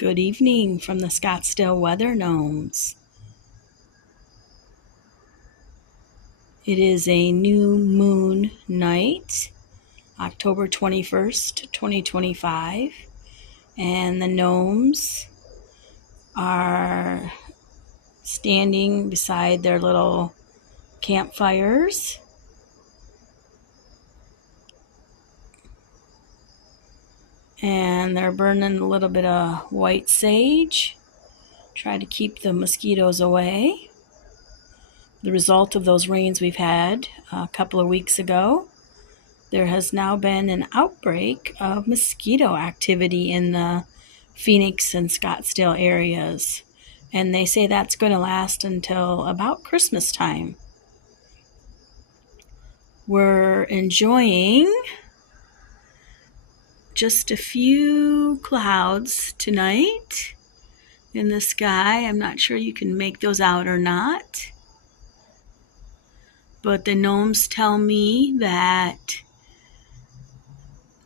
Good evening from the Scottsdale weather gnomes. It is a new moon night, October 21st, 2025, and the gnomes are standing beside their little campfires. And they're burning a little bit of white sage, try to keep the mosquitoes away. The result of those rains we've had a couple of weeks ago, there has now been an outbreak of mosquito activity in the Phoenix and Scottsdale areas. And they say that's going to last until about Christmas time. We're enjoying just a few clouds tonight in the sky. I'm not sure you can make those out or not. But the gnomes tell me that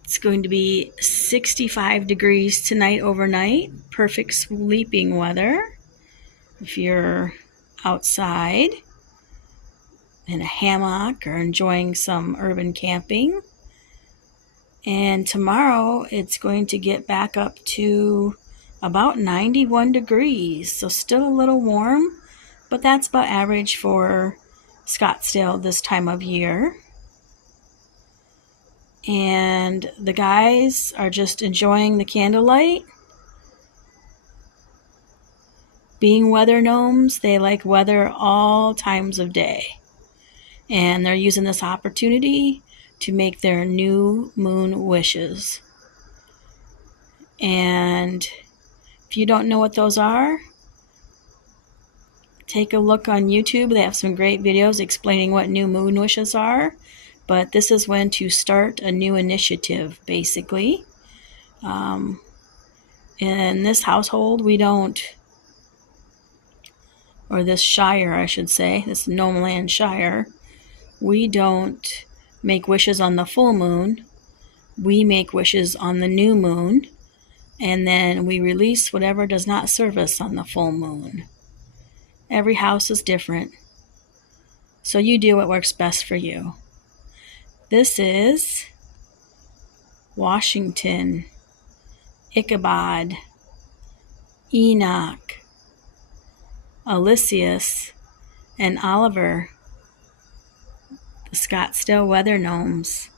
it's going to be 65 degrees tonight overnight. Perfect sleeping weather if you're outside in a hammock or enjoying some urban camping. And tomorrow it's going to get back up to about 91 degrees. So still a little warm, but that's about average for Scottsdale this time of year. And the guys are just enjoying the candlelight. Being weather gnomes, they like weather all times of day. And they're using this opportunity to make their new moon wishes. And if you don't know what those are, take a look on YouTube. They have some great videos explaining what new moon wishes are. But this is when to start a new initiative, basically. In this household, we don't, or this shire, I should say, this Gnome Land Shire, we don't make wishes on the full moon. We make wishes on the new moon, and then we release whatever does not serve us on the full moon. Every house is different, so you do what works best for you. This is Washington, Ichabod, Enoch, Elysius, and Oliver, the Scottsdale weather gnomes.